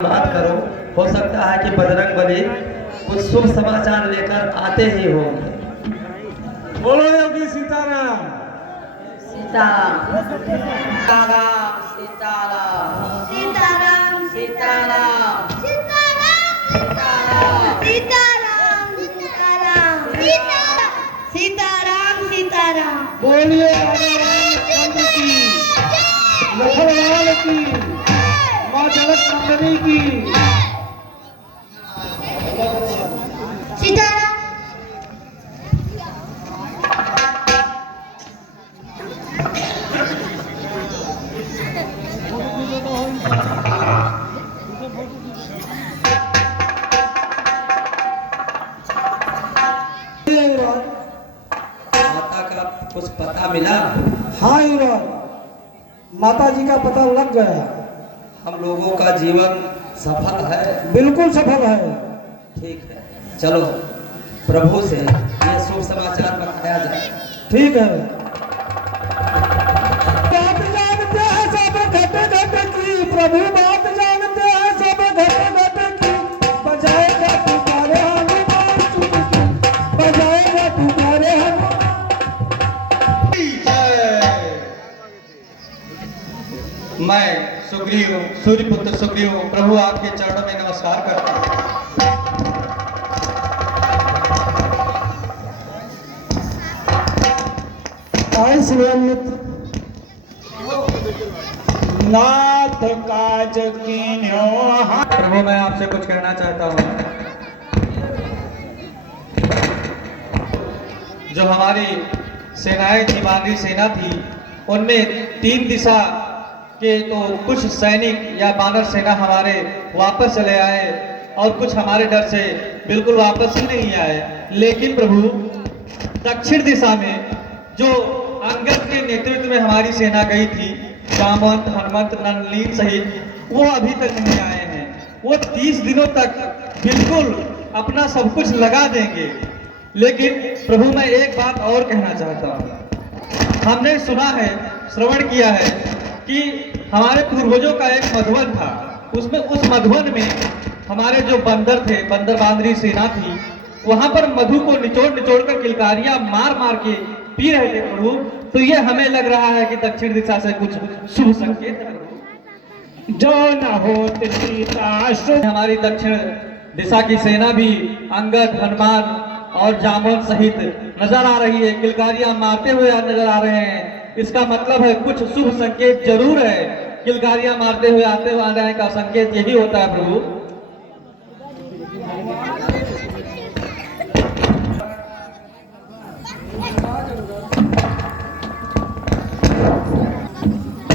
बात करो। हो सकता है कि बजरंग बली कुछ शुभ समाचार लेकर आते ही होंगे। बोलो योगी सीताराम। सीताराम सीताराम सीताराम सीताराम सीताराम सीताराम सीताराम सीताराम सीताराम सीताराम। बोलिए रामचंद्र की, लखनलाल की, माँ जनक नंदिनी की। सीताराम माता का कुछ पता मिला? हाँ युवराज, माता जी का पता लग गया। हम लोगों का जीवन सफल है। बिल्कुल सफल है। ठीक है, चलो प्रभु से ये शुभ समाचार बताया जाए। ठीक है। बात जानते हैं सब घटे घटे की, प्रभु बात जानते हैं सब घटे घटे की। बजाएगा पुकारे हनुमान चुटकी, बजाएगा पुकारे हनुमान। मैं सुग्रीव, सूर्यपुत्र सुग्रीव प्रभु आपके चरणों में नमस्कार करता हूँ। आए श्रीमित्र नाथ काज कीन्यो। प्रभु मैं आपसे कुछ कहना चाहता हूँ। जो हमारी सेनाएं थी, बानरी सेना थी, उनमें 3 दिशा के तो कुछ सैनिक या बानर सेना हमारे वापस चले आए और कुछ हमारे डर से बिल्कुल वापस ही नहीं आए। लेकिन प्रभु दक्षिण दिशा में जो अंगद के नेतृत्व में हमारी सेना गई थी, जामवंत, हनुमंत, नंदलीन सहित, वो अभी तक नहीं आए हैं। वो 30 दिनों तक बिल्कुल अपना सब कुछ लगा देंगे। लेकिन प्रभु मैं एक बात और कहना चाहता हूँ। हमने सुना है, श्रवण किया है कि हमारे पूर्वजों का एक मधुवन था। उसमें उस मधुवन में हमारे जो बंदर थे, बंदर बांदरी सेना थी, वहां पर मधु को निचोड़ निचोड़ कर किलकारियां मार मार के पी रहे थे प्रभु। तो ये हमें लग रहा है कि दक्षिण दिशा से कुछ शुभ संकेत है प्रभु। जो न होत सीता हमारी दक्षिण दिशा की सेना भी अंगद, हनुमान और जामुन सहित नजर आ रही है, किलकारियां मारते हुए नजर आ रहे हैं। इसका मतलब है कुछ शुभ संकेत जरूर है। किलकारियां मारते हुए आते हुए आने का संकेत यही होता है प्रभु।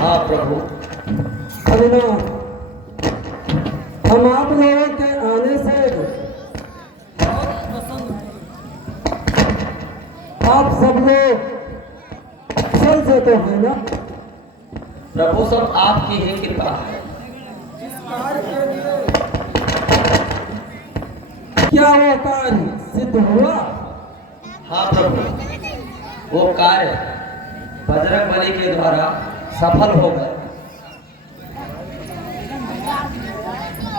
हाँ प्रभु। हनुमान, हम आप लोगों के आने से आप सब लोग चल से तो है ना? प्रभु सब आपकी ही कृपा है। क्या वो कार्य सिद्ध हुआ? हाँ प्रभु, वो कार्य बजरंग बली के द्वारा सफल हो गए।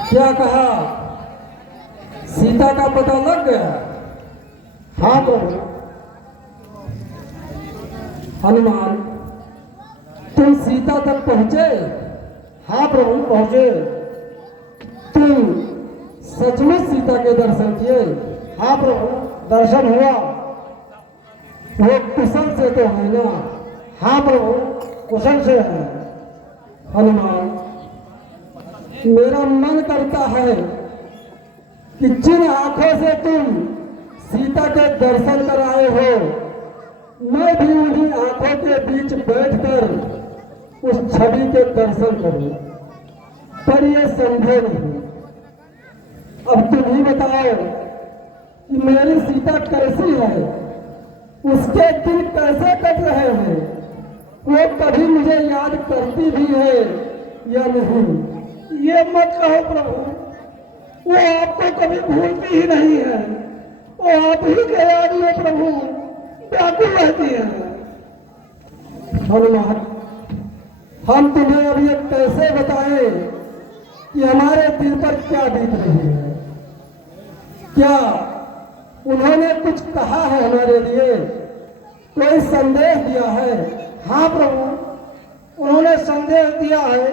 क्या कहा? सीता का पता लग गया? हाँ प्रभु। हनुमान, तुम सीता तक पहुंचे? हाँ प्रभु पहुंचे। तुम सचमुच सीता के दर्शन किए? हाँ प्रभु दर्शन हुआ। वो कुशल से तो है ना? हाँ प्रभु कुशल से है। हनुमान, मेरा मन करता है कि जिन आंखों से तुम सीता के दर्शन कराए हो, मैं भी उन्हीं आंखों के बीच बैठकर उस छवि के दर्शन करूं, पर यह संभव नहीं। अब तुम ही बताओ कि मेरी सीता कैसी है, उसके दिन कैसे कट रहे हैं, वो कभी मुझे याद करती भी है या नहीं? ये मत कहो प्रभु, वो आपको कभी भूलती ही नहीं है। वो आप ही के याद में प्रभु व्याकुल रहती है। हनुमान, हम तुम्हें अब ये कैसे बताएं कि हमारे दिल पर क्या बीत रही है। क्या उन्होंने कुछ कहा है हमारे लिए, कोई संदेश दिया है? हाँ प्रभु, उन्होंने संदेश दिया है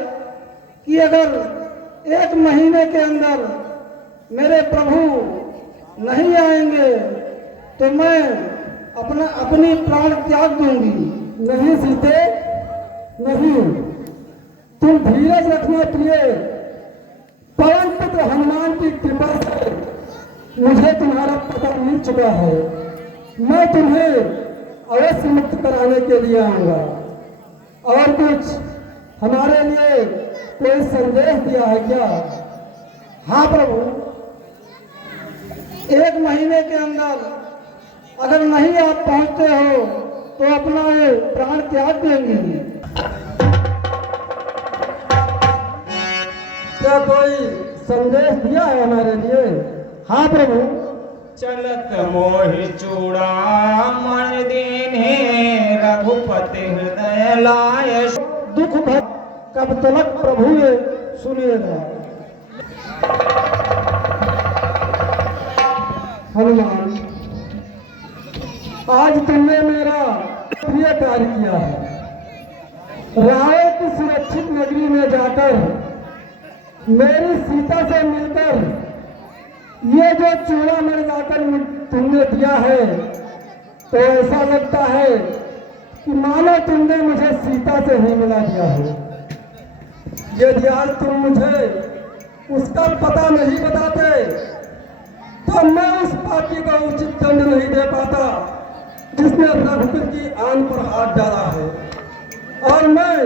कि अगर 1 महीने के अंदर मेरे प्रभु नहीं आएंगे तो मैं अपनी प्राण त्याग दूंगी। नहीं सीते, नहीं, तुम धीरज रखना प्रिय। पवन पुत्र हनुमान की कृपा से मुझे तुम्हारा पता मिल चुका है। मैं तुम्हें अवश्य मुक्त कराने के लिए आऊंगा। और कुछ हमारे लिए कोई संदेश दिया है क्या? हाँ प्रभु, 1 महीने के अंदर अगर नहीं आप पहुंचते हो तो अपना ये प्राण त्याग देंगे। क्या कोई संदेश दिया है हमारे लिए? हाँ प्रभु, चलत मोहि चूड़ामणि दीन्हे रघुपति हृदय लाय। दुख भर कब तलक प्रभु ये सुनिएगा। हनुमान, आज तुमने मेरा प्रिय कार्य किया है। रावण की सुरक्षित नगरी में जाकर मेरी सीता से मिलकर ये जो चूड़ामणि लाकर तुमने दिया है, तो ऐसा लगता है कि मानो तुमने मुझे सीता से ही मिला दिया है। यदि आज तुम मुझे उसका पता नहीं बताते तो मैं उस पापी को उचित दंड नहीं दे पाता जिसने रघुकुल की आन पर हाथ डाला है। और मैं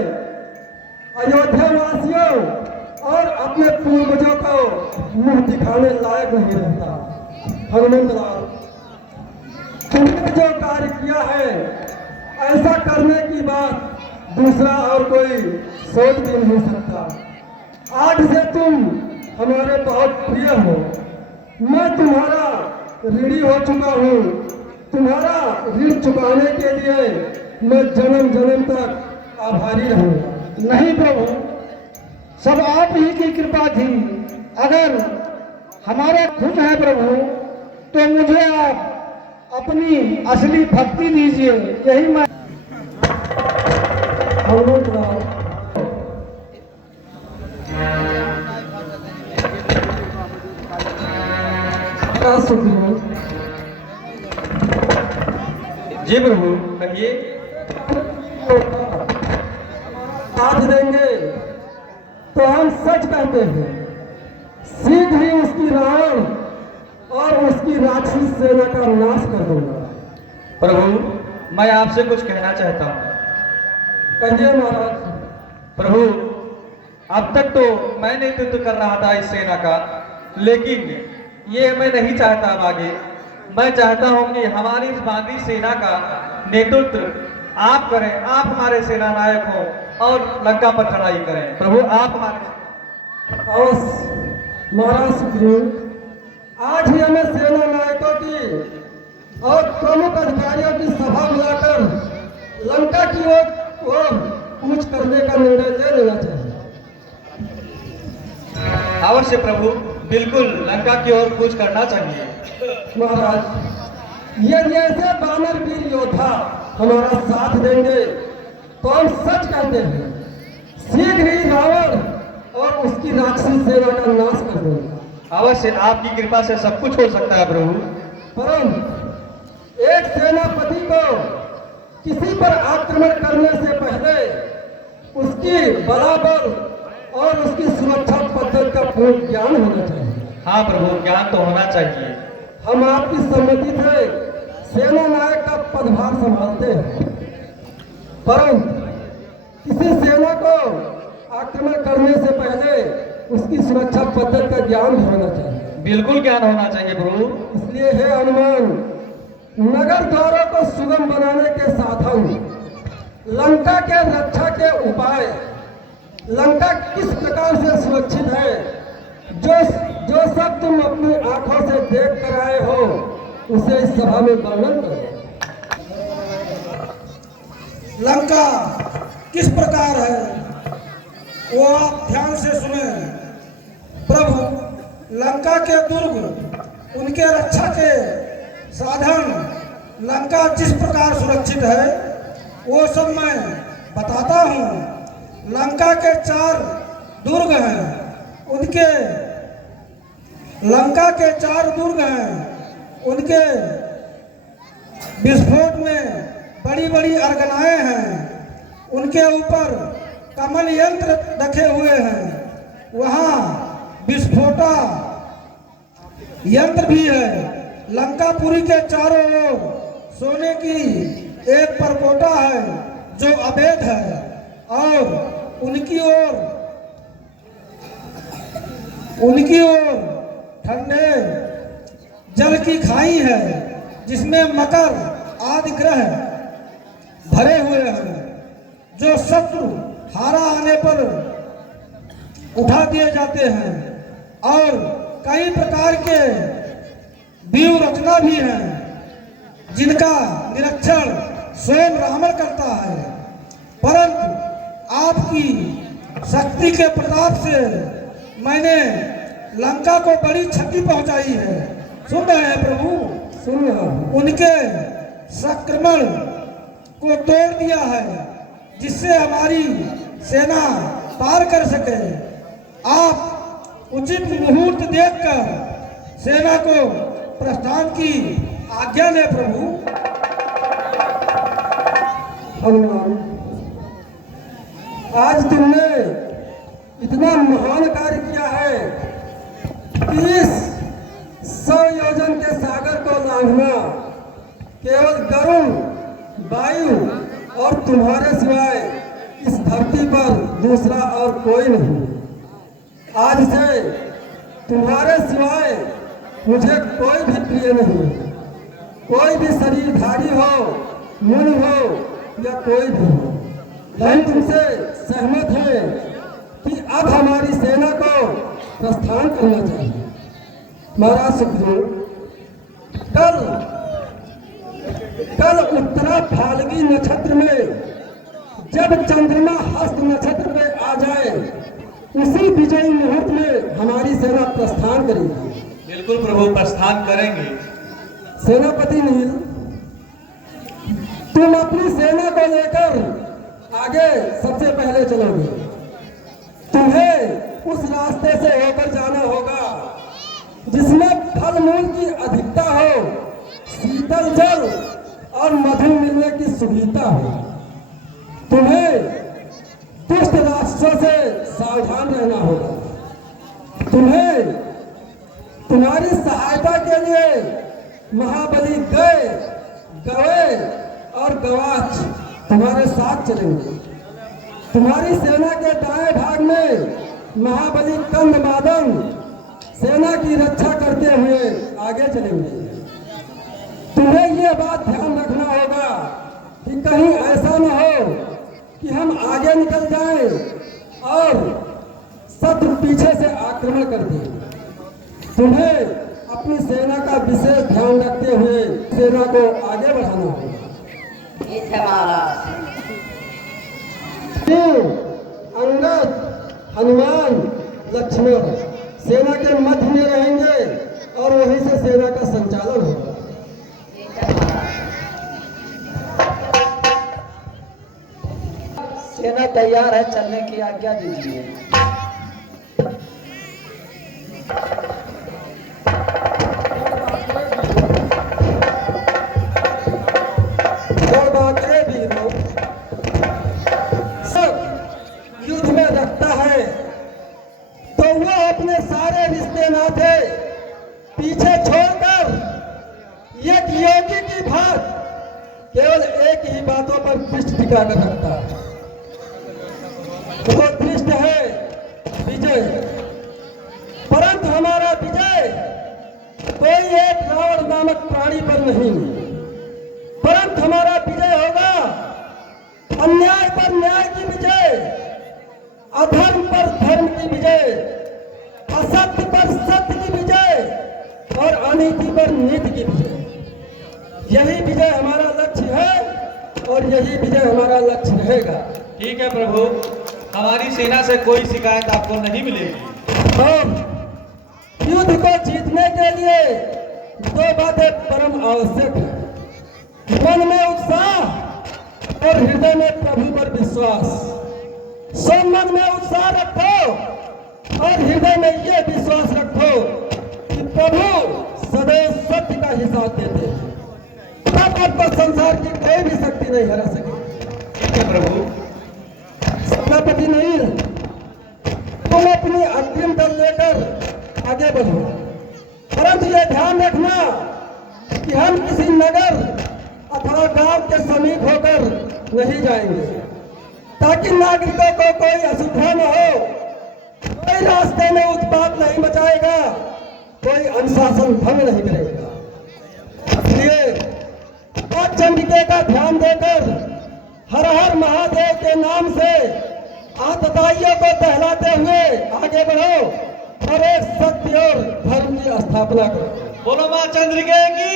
अयोध्या वासियों और अपने पूर्वजों को मुंह दिखाने लायक नहीं रहता। हनुमंत लाल, तुमने जो कार्य किया है, ऐसा करने की बात दूसरा और कोई सोच भी नहीं सकता। आज से तुम हमारे बहुत प्रिय हो। मैं तुम्हारा ऋणी हो चुका हूँ। तुम्हारा ऋण चुकाने के लिए मैं जन्म जन्म तक आभारी रहूंगा। नहीं प्रभु, सब आप ही की कृपा थी। अगर हमारे खुद है प्रभु तो मुझे आप अपनी असली भक्ति दीजिए, यही मैं। हनुमंत लाल, क्या सुखी हो? जी प्रभु, कहिए। साथ देंगे तो हम सच कहते हैं, शीघ्र ही उसकी रावण और उसकी राक्षसी सेना का नाश कर दूंगा। प्रभु, मैं आपसे कुछ कहना चाहता हूँ। कहिए महाराज। प्रभु, अब तक तो मैं नेतृत्व कर रहा था इस सेना का, लेकिन ये मैं नहीं चाहता अब आगे। मैं चाहता हूं कि हमारी इस बागी सेना का नेतृत्व आप करें। आप हमारे सेना नायक हो और लंका पर चढ़ाई करें। प्रभु, आप हमारे। अवश्य महाराज सुग्रीव, आज ही हमें सेना नायकों की और प्रमुख अधिकारियों की सभा बुलाकर लंका की ओर कूच करने का निर्णय ले लेना चाहिए। अवश्य प्रभु, बिल्कुल लंका की ओर कूच करना चाहिए। महाराज, यदि ऐसे बानर वीर योद्धा हमारा साथ देंगे तो हम सच कहते हैं, शीघ्र ही रावण और उसकी राक्षसी सेना का नाश कर देंगे। अवश्य आपकी कृपा से सब कुछ हो सकता है प्रभु। परंतु एक सेनापति को किसी पर आक्रमण करने से पहले उसकी बलाबल और उसकी सुरक्षा पद्धति का पूर्ण ज्ञान होना चाहिए। हाँ प्रभु, ज्ञान तो होना चाहिए। हम आपकी सम्मति से सेना नायक का पदभार संभालते हैं, परंतु किसी सेना को आक्रमण करने से पहले उसकी सुरक्षा पद्धति का ज्ञान भी होना चाहिए। बिल्कुल ज्ञान होना चाहिए प्रभु। इसलिए हे हनुमान, नगर द्वारों को सुगम बनाने के साधन, लंका के रक्षा के उपाय, लंका किस प्रकार से सुरक्षित है, जो सब तुम अपनी आंखों से देख कर आए हो, उसे इस सभा में वर्णन करो। लंका किस प्रकार है वो आप ध्यान से सुने। प्रभु लंका के दुर्ग, उनके रक्षा के साधन, लंका जिस प्रकार सुरक्षित है वो सब मैं बताता हूँ। लंका के 4 दुर्ग हैं, उनके लंका के 4 दुर्ग हैं, उनके विस्फोट में बड़ी बड़ी अर्गनाएं हैं, उनके ऊपर कमल यंत्र रखे हुए हैं, वहाँ विस्फोटा यंत्र भी है। लंकापुरी के चारों ओर सोने की एक परकोटा है जो अवैध है, और उनकी ओर ठंडे जल की खाई है जिसमें मकर आदि ग्रह भरे हुए हैं, जो शत्रु हारा आने पर उठा दिए जाते हैं, और कई प्रकार के व्यूह रचना भी हैं जिनका निरीक्षण स्वयं रावण करता है। परंतु आपकी शक्ति के प्रताप से मैंने लंका को बड़ी क्षति पहुंचाई है। सुन रहे हैं प्रभु? सुन रहा हूं। उनके संक्रमण को तोड़ दिया है जिससे हमारी सेना पार कर सके। आप उचित मुहूर्त देखकर सेना को प्रस्थान की आज्ञा ने प्रभु। हनुमान, आज तुमने इतना महान कार्य किया है कि इस 100 योजन के सागर को लांघना केवल गरुण, वायु और तुम्हारे सिवाय इस धरती पर दूसरा और कोई नहीं। आज से तुम्हारे सिवाय मुझे कोई भी प्रिय नहीं। कोई भी शरीरधारी हो, मुनि हो या कोई भी हो, हम तुमसे सहमत हैं कि अब हमारी सेना को प्रस्थान करना चाहिए। महाराज सुखदेव, कल उत्तरा फाल्गुनी नक्षत्र में जब चंद्रमा हस्त नक्षत्र पे आ जाए, उसी विजयी मुहूर्त में हमारी सेना प्रस्थान करेगी। बिल्कुल प्रभु, प्रस्थान करेंगे। सेनापति नील, तुम अपनी सेना को लेकर आगे सबसे पहले चलोगे। तुम्हें उस रास्ते से होकर जाना होगा जिसमें फल मूल की अधिकता हो, शीतल जल और मधु मिलने की सुविधा हो। तुम्हें दुष्ट राक्षसों से सावधान रहना होगा। तुम्हें तुम्हारी सहायता के लिए महाबली गए, गवे और गवाच तुम्हारे साथ चलेंगे। तुम्हारी सेना के दाएं भाग में महाबली कंदमादन सेना की रक्षा करते हुए आगे चलेंगे। तुम्हें यह बात ध्यान रखना होगा कि कहीं ऐसा न हो कि हम आगे निकल जाएं और शत्रु पीछे से आक्रमण कर दे। तुम्हें अपनी सेना का विशेष ध्यान रखते हुए सेना को आगे बढ़ाना होगा। ठीक है महाराज। अंगद, हनुमान, लक्ष्मण सेना के मध्य में रहेंगे और वहीं से सेना का संचालन होगा। सेना तैयार है, चलने की आज्ञा दीजिए। युद्ध में रखता है तो वो अपने सारे रिश्ते नाते पीछे छोड़कर एक योगी की भांति केवल एक ही बातों पर दृष्टि टिकाकर रखता है। वो दृष्टि है विजय। परंतु हमारा विजय कोई एक रावण नामक प्राणी पर नहीं, परंतु हमारा विजय होगा अन्याय पर न्याय की विजय, अधर्म पर धर्म की विजय, असत्य पर सत्य की विजय और अनीति पर नीति की विजय। यही विजय हमारा लक्ष्य है और यही विजय हमारा लक्ष्य रहेगा। ठीक है प्रभु, हमारी सेना से कोई शिकायत आपको नहीं मिलेगी। और युद्ध को जीतने के लिए दो बातें परम आवश्यक है, मन में उत्साह और हृदय में प्रभु पर विश्वास। सो मन में उत्साह रखो और हृदय में यह विश्वास रखो कि प्रभु सदैव सत्य का ही साथ देते हैं, तब आपको संसार की कोई भी शक्ति नहीं हरा सके। प्रभु सेनापति नहीं, तुम अपनी अंतिम दल लेकर आगे बढ़ो, परंतु यह ध्यान रखना कि हम किसी नगर अथवा गांव के समीप होकर नहीं जाएंगे, ताकि नागरिकों को कोई असुविधा न हो, कोई रास्ते में उत्पात नहीं मचाएगा, कोई अनुशासन भंग नहीं करेगा। इसलिए आज चंडिके का ध्यान देकर हर हर महादेव के नाम से आतताइयों को दहलाते हुए आगे बढ़ो और एक सत्य और धर्म की स्थापना करो। बोलो मां चंद्रिका की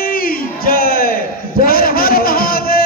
जय। जय हर हर महादेव।